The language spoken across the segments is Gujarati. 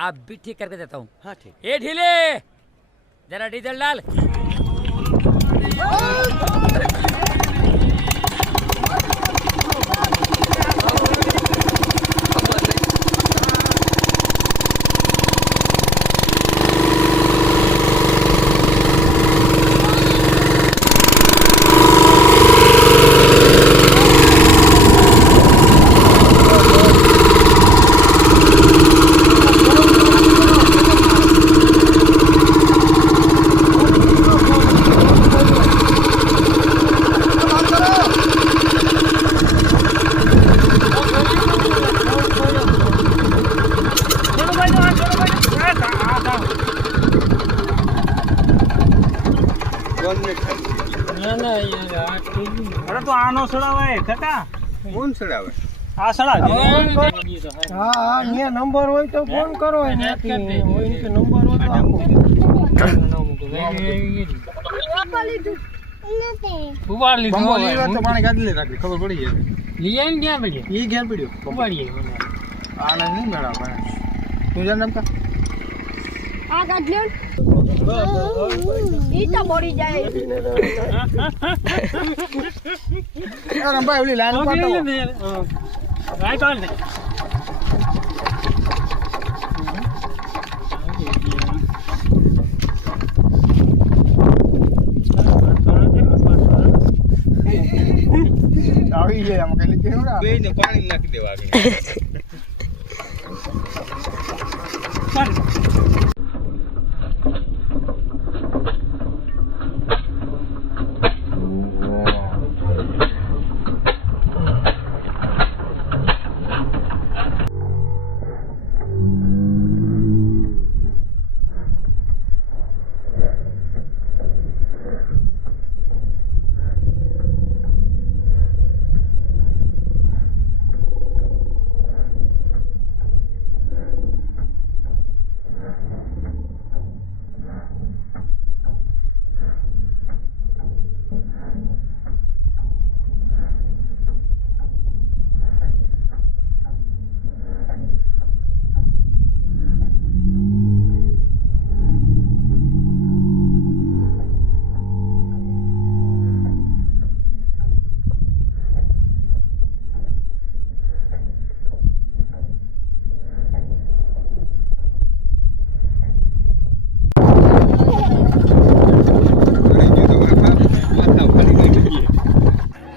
आप भी ठीक करके देता हूँ। हाँ ठीक। ए ढीले, जरा डीजल डाल। અરે તો આનો સડાવાય કાકા. કોણ ચડાવે? આ સડા હા હા ન્યા નંબર હોય તો ફોન કરો એનાથી હોય કે નંબર હોય તો આપો. ઉપાડ લીધું બંબો લીધો તો પાણી કાઢી લે રાખી ખબર પડી જાય. લઈ આવીને ક્યાં પડ્યો? ઈ ઘેર પડ્યો. ઉપાડીએ આને નહીં મેળા ભાઈ. તું જાણ નમકા. આ કાઢ્યો ઈ તો મરી જાય. અરે ભાઈ ઓલી લાઈન પાટો. રાઈટ ઓન આવી જાય આમ કઈ કેવું ના. બેયને પાણી નાખી દેવા આગળ.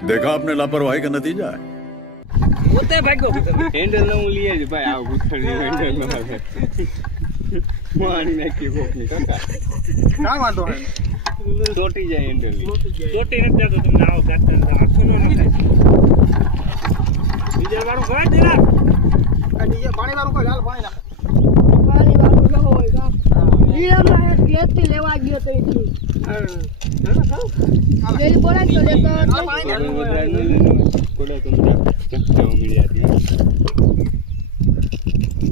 देखा आपने लापरवाही का नतीजा है। પોતે ભાગ્યો હેન્ડલ નો લઈ આવજો ભાઈ. આવ ગુથડી હેન્ડલ નો આવે. પાણી નાખી કોકની કાકા. ના વાંધો હે. ચોટી જાય હેન્ડલ. ચોટી નથી જતો તમને આવો કાઢતા આખો નો નથી. બીજા વાળું ખવાય દેલા. આ નીચે પાણી વાળું કોઈ હાલ પાણી નાખ. પાણી વાળું ન હોય બાપ. ઈરામાં એક ગેસથી લેવા ગયો તો ઈ. જેલી બોલાય તો લેતો કોડા તમને ચક્કા મળ્યા ત્યાં.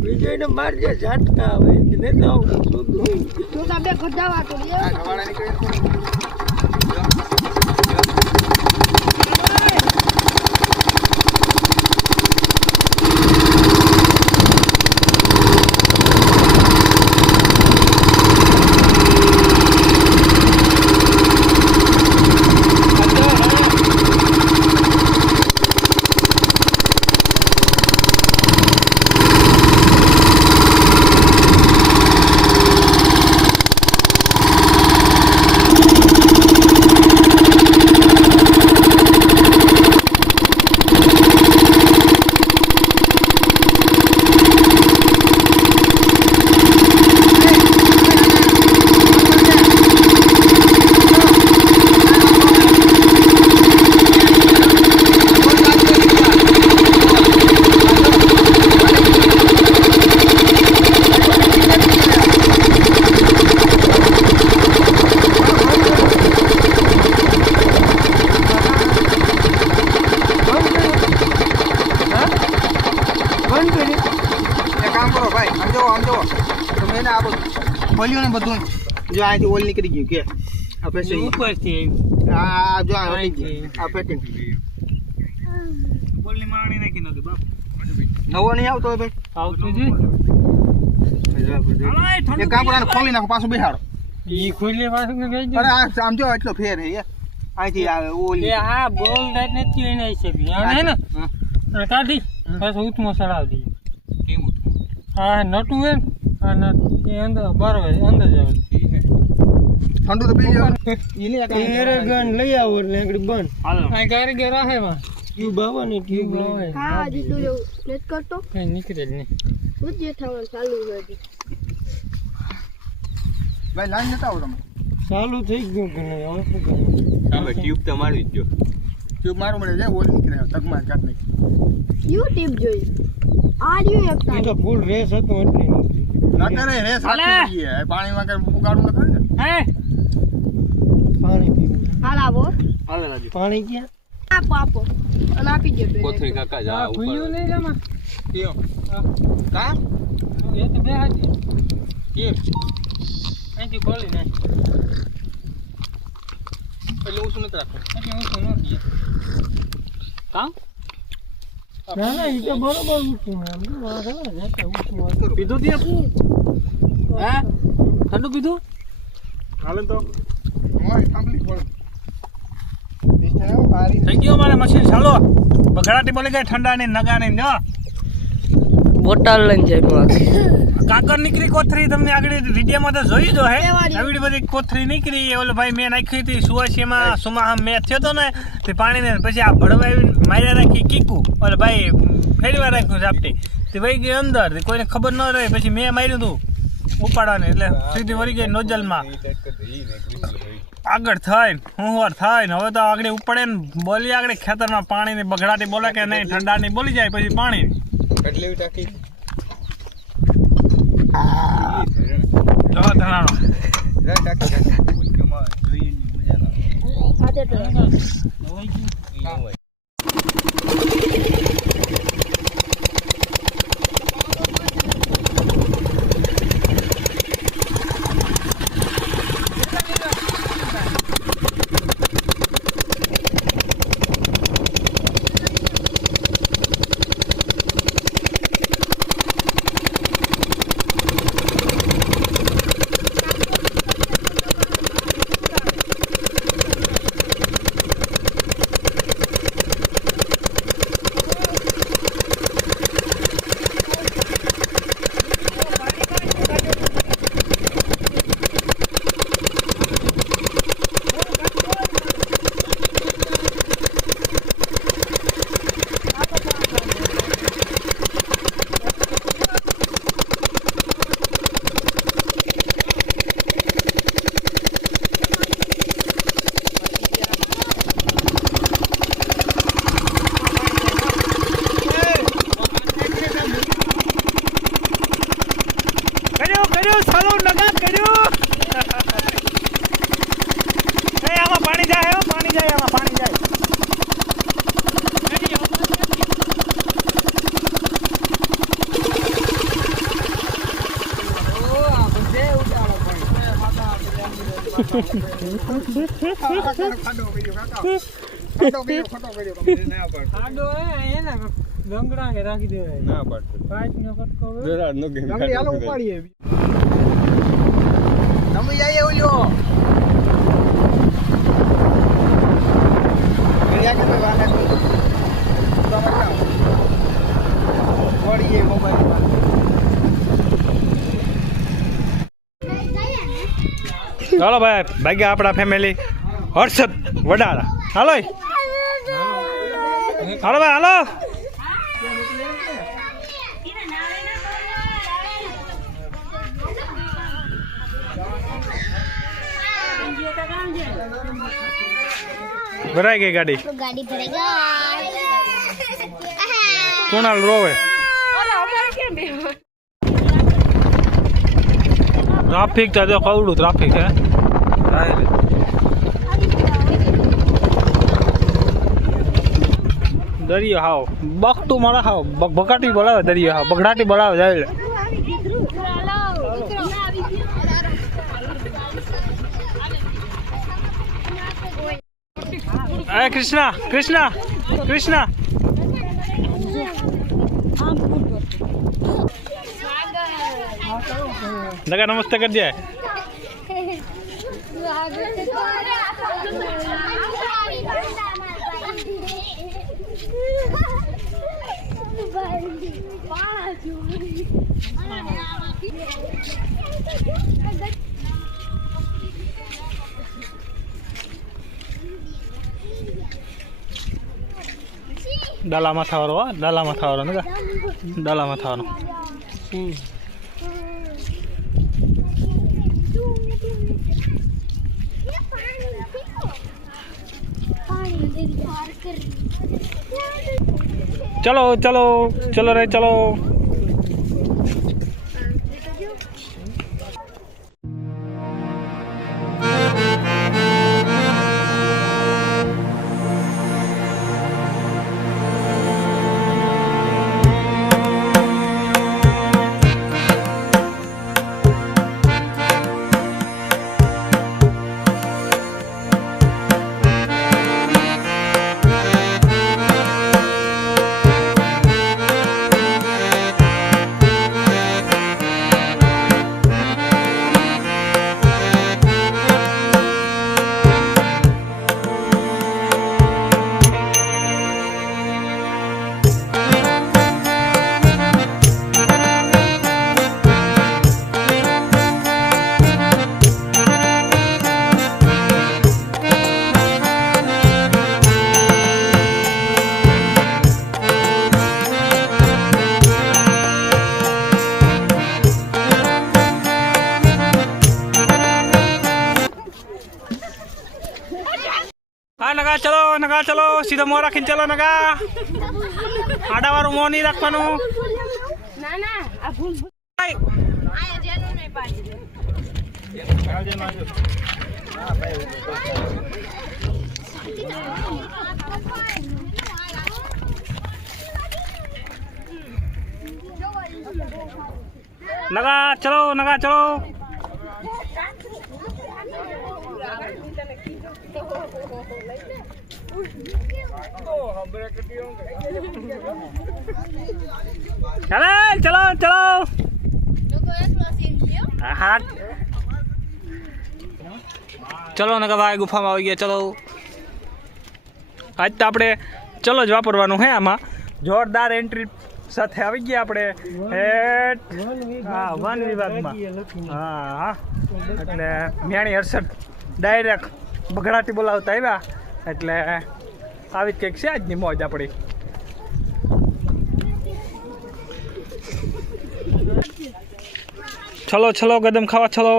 વિજયને મારજે ઝાટકા આવે ને તો તું તો બે ખડાવા તો લે. ખવાડા નીકળે. ખોલ્યું ને બધું જો અહીંથી ઓઇલ નીકળી ગયું કે આ પેસિંગ ઉપરથી આ જો આ વળી ગયું આ પેટિંગ બોલની માણી નાખી નહોતી બાપ નવો નહીં આવતો ભાઈ આવતું જ ઠંડુ કામ કરો ખોલી નાખો પાછું બેહાડો ઈ ખોલી પાછું કે ગઈ અરે આ આમ જો એટલો ફેર હે અહીંથી આવે ઓલી એ આ બોલ દાટ નથી એને હિસાબે હે ને આ કાઢી પાછું ઉતમો સડાવ દઈએ કેમ આ નટુ હે ને આ નટ એ અંદર બરોબર અંદર જાવ ઠંડુ તો પી લેવાનું એરે ગન લઈ આવો એટલે એકડી બંધ હાલો આ કારીગર રહે માં ટ્યુબ આવવાની ટ્યુબ આવે હા હજી તું એવું નથી કરતો કઈ નીકળે જ નહીં શું જે થવાનું ચાલુ છે હજી ભાઈ લાઈન નતા આવો તમે ચાલુ થઈ ગયું કે નહીં હવે શું કરવું હવે ટ્યુબ તો મારવી જ જો ટ્યુબ મારું મળે જાય ઓલી નીકળે તકમાં કાટ નહીં યુટ્યુબ જોઈ આ રહ્યું એક એ ટાઈમ તો ફૂલ રેસ હતો એટલે ના કરે રે સાચું કહીએ પાણીમાં કઈ ઉગાડું ન થાય ને હે પાણી પીવું હાલ આવો હાલો રાજુ પાણી ક્યાં આપો આપો અને આપી દે કોથળી કાકા જા આ ખુલ્યું નહીં જમા કેમ કા એ તો બે હાજી કેમ અહીંથી ખોલી નાખ એટલે હું શું નથી રાખું એટલે હું તો ન કીએ કામ ના ના એ તો બરોબર ઉઠું એમ તો વાંધો નહીં ઉઠું પીધું ત્યાં હે ઠંડુ પીધું હાલે તો ઓય થાંભલી પડે થઈ ગયું મારે મશીન ચાલો બગડાટી બોલી ગઈ ઠંડા ની નગા ની જો બોટલ લઈને જાય કાકર નીકળી કોથરી તમને આગળ વિડીયોમાં તો જોઈ જો હે એવી બધી કોથરી નીકળી ઓલો ભાઈ મેં નાખી હતી સુવાસીમાં સુમા મેં થયો તો ને તે પાણીને પછી આ ભડવા માર્યા રાખી કીકુ ઓલો ભાઈ ફેરવા રાખ્યું ઝાપટી તે ભાઈ ગઈ અંદર કોઈને ખબર ન રહે પછી મેં માર્યું હતું ઉપાડવાને એટલે સીધી વળી ગઈ નોજલમાં આગળ થાય હુંવાર થાય ને હવે તો આગળ ઉપડે ને બોલી આગળ ખેતરમાં પાણીની બગડાટી બોલે કે નહીં ઠંડાની બોલી જાય પછી પાણી કેટલી ટાકી જો ધરાણો રે ટાકી કમા જોઈએ ની મજા ના હાથે તો કર્યું સાલું નગા કર્યું એ આમાં પાણી જાય હો પાણી જાય આમાં પાણી જાય આડો હે ને લંગડા કે રાખી દેવાય ના પાડતો પાંચ નો કટકો જરા નો ગેમ લંગડી હાલો ઉપાડીએ તમે જઈએ ઓલ્યો મેરિયા કે ભાઈ વાના કો તો મતલબ વળીએ મોબાઈલ ચાલો ભાઈ ભાગ્યા આપણા ફેમિલી હર્ષદ વડાળા હાલો હાલો ભાઈ હાલો ભરાઈ ગઈ ગાડી ગાડી ભરાઈ ગઈ કુણાલ રોવે ટ્રાફિક તો જો કવડું ટ્રાફિક હે દરિયો હાવ બખતું મળે હાવ બગડાટી બોલાવે દરિયો હાવ બગડાટી બોલાવે જાય અરે કૃષ્ણા કૃષ્ણા કૃષ્ણા નગા નમસ્તે કરજે. ડાલામાં થવાનો હો, ડાલામાં થવાનો નગા, ડાલામાં થવાનો. ચલો ચલો ચલો રે ચલો. હા નગા ચલો સીધો મોં રાખીને ચલો નગા. આડાવાળું મોં નહીં રાખવાનું. ના ના આ ભૂલ હાય. આયા જેનું નહીં પાડી દે. નગા ચલો. ચલો. હા ચલો નગા ભાઈ ગુફામાં આવી ગયા. ચલો આજ તો આપણે ચલો જ વાપરવાનું હે. આમાં જોરદાર એન્ટ્રી સાથે આવી ગયા આપણે વન વિભાગમાં. હા એટલે મ્યાણી હર્ષદ ડાયરેક્ટ બગડાટી બોલાવતા આવ્યા. એટલે આવી જ કંઈક છે આજની મોજ આપણી. ચલો ગદમ ખાવા ચલો.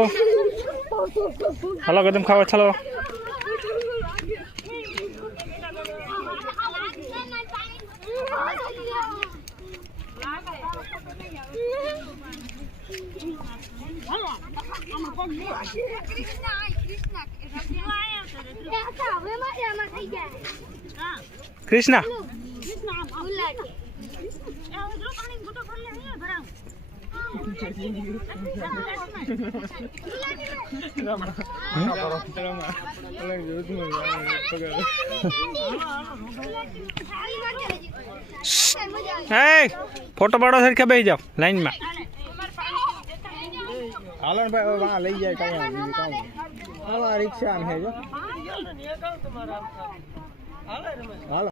હલો ગદમ ખાવા ચલો. કૃષ્ણા ફોટો પાડો સરખા બેસી જાઓ લાઈનમાં. હાલો ને ભાઈ વहाँ લઈ જાય કઈ આવા રિક્ષા છે જો. હાલો.